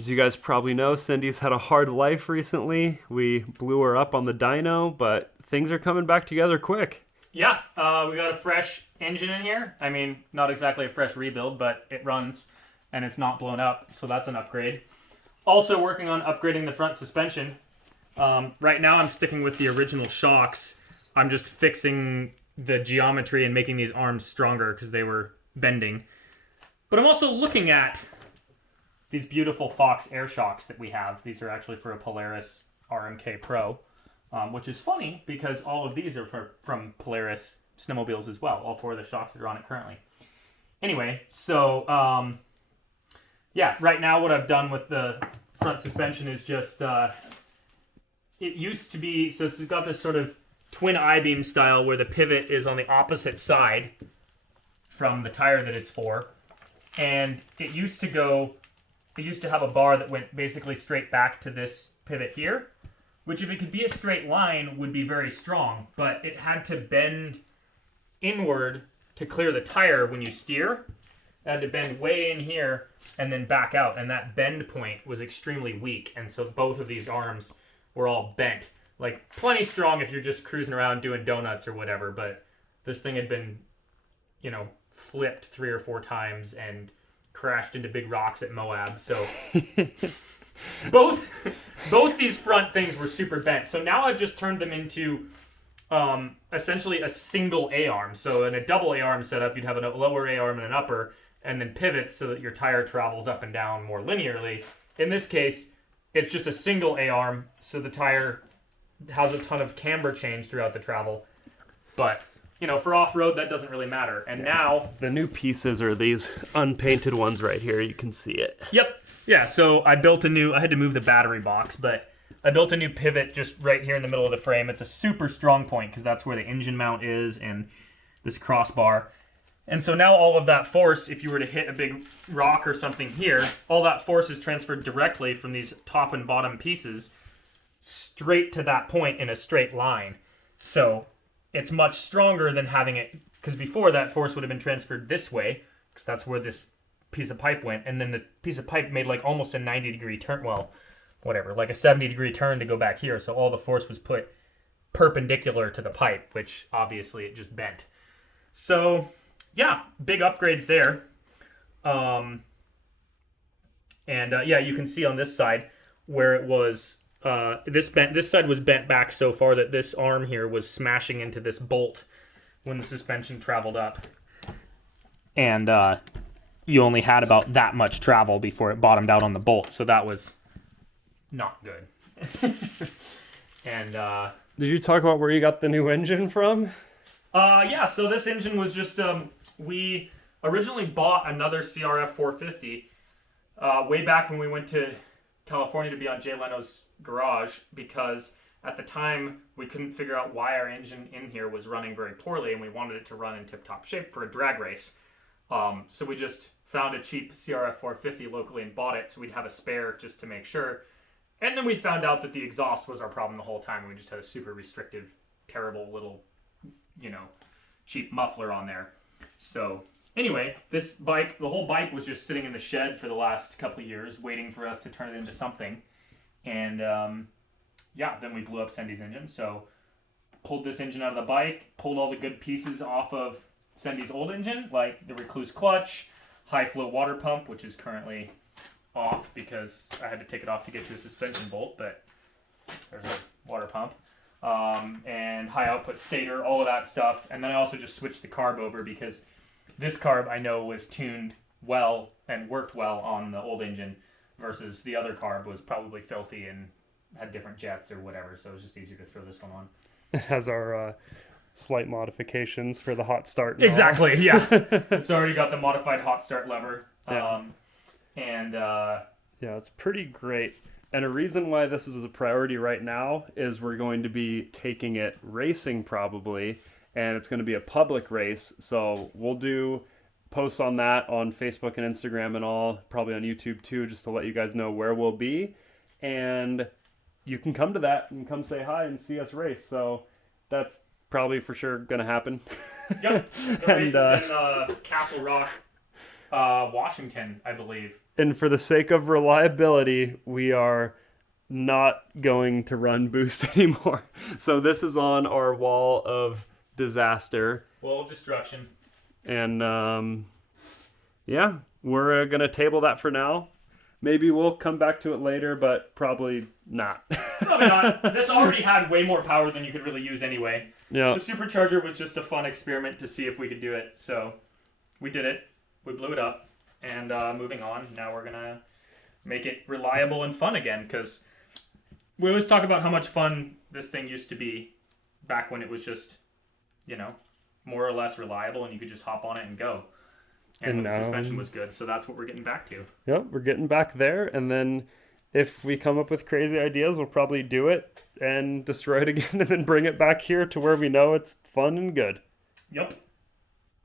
As you guys probably know, Cindy's had a hard life recently. We blew her up on the dyno, but things are coming back together quick. Yeah, we got a fresh engine in here. I mean, not exactly a fresh rebuild, but it runs and it's not blown up, so that's an upgrade. Also working on upgrading the front suspension. Right now I'm sticking with the original shocks. I'm just fixing the geometry and making these arms stronger because they were bending. But I'm also looking at these beautiful Fox air shocks that we have. These are actually for a Polaris RMK Pro, which is funny because all of these are from Polaris snowmobiles as well, all four of the shocks that are on it currently. Anyway, so yeah, right now what I've done with the front suspension is just, it used to be, so it's got this sort of twin I-beam style where the pivot is on the opposite side from the tire that it's for. And it used to have a bar that went basically straight back to this pivot here, which if it could be a straight line would be very strong, but it had to bend inward to clear the tire when you steer. It had to bend way in here and then back out, and that bend point was extremely weak, and so both of these arms were all bent. Like, plenty strong if you're just cruising around doing donuts or whatever, but this thing had been, flipped 3 or 4 times and crashed into big rocks at Moab. So both these front things were super bent. So now I've just turned them into essentially a single A-arm. So in a double A-arm setup, you'd have a lower A-arm and an upper, and then pivots so that your tire travels up and down more linearly. In this case, it's just a single A-arm, so the tire has a ton of camber change throughout the travel. But for off-road, that doesn't really matter. And now the new pieces are these unpainted ones right here. You can see it. Yep. Yeah, so I had to move the battery box, but I built a new pivot just right here in the middle of the frame. It's a super strong point because that's where the engine mount is and this crossbar. And so now all of that force, if you were to hit a big rock or something here, all that force is transferred directly from these top and bottom pieces straight to that point in a straight line. So it's much stronger than having it, because before that force would have been transferred this way, because that's where this piece of pipe went, and then the piece of pipe made like almost a 90-degree turn, well, whatever, like a 70-degree turn to go back here, so all the force was put perpendicular to the pipe, which obviously it just bent. So, yeah, big upgrades there. Yeah, you can see on this side where it was, this side was bent back so far that this arm here was smashing into this bolt when the suspension traveled up. And you only had about that much travel before it bottomed out on the bolt, so that was not good. And did you talk about where you got the new engine from? Yeah, so this engine was just, we originally bought another CRF 450 way back when we went to California to be on Jay Leno's garage, because at the time we couldn't figure out why our engine in here was running very poorly, and we wanted it to run in tip-top shape for a drag race. So we just found a cheap CRF 450 locally and bought it so we'd have a spare just to make sure. And then we found out that the exhaust was our problem the whole time. We just had a super restrictive, terrible little, cheap muffler on there. So anyway, this bike, the whole bike was just sitting in the shed for the last couple of years waiting for us to turn it into something. And then we blew up Cindy's engine. So pulled this engine out of the bike, pulled all the good pieces off of Cindy's old engine, like the Recluse clutch, high flow water pump, which is currently off because I had to take it off to get to a suspension bolt, but there's a water pump. And high output stator, all of that stuff. And then I also just switched the carb over because this carb I know was tuned well and worked well on the old engine versus the other carb was probably filthy and had different jets or whatever. So it was just easier to throw this one on. It has our slight modifications for the hot start. Exactly, yeah. It's already got the modified hot start lever. Yeah. Yeah, it's pretty great. And a reason why this is a priority right now is we're going to be taking it racing probably, and it's going to be a public race. So we'll do posts on that on Facebook and Instagram and all, probably on YouTube too, just to let you guys know where we'll be. And you can come to that and come say hi and see us race. So that's probably for sure going to happen. Yep, the race is in Castle Rock Washington, I believe. And for the sake of reliability, we are not going to run boost anymore. So this is on our wall of disaster. Wall of destruction. And yeah, we're going to table that for now. Maybe we'll come back to it later, but probably not. Probably not. This already had way more power than you could really use anyway. Yeah. The supercharger was just a fun experiment to see if we could do it. So we did it. We blew it up. And moving on, now we're going to make it reliable and fun again, because we always talk about how much fun this thing used to be back when it was just, more or less reliable and you could just hop on it and go. And the suspension was good, so that's what we're getting back to. Yep, we're getting back there, and then if we come up with crazy ideas, we'll probably do it and destroy it again and then bring it back here to where we know it's fun and good. Yep.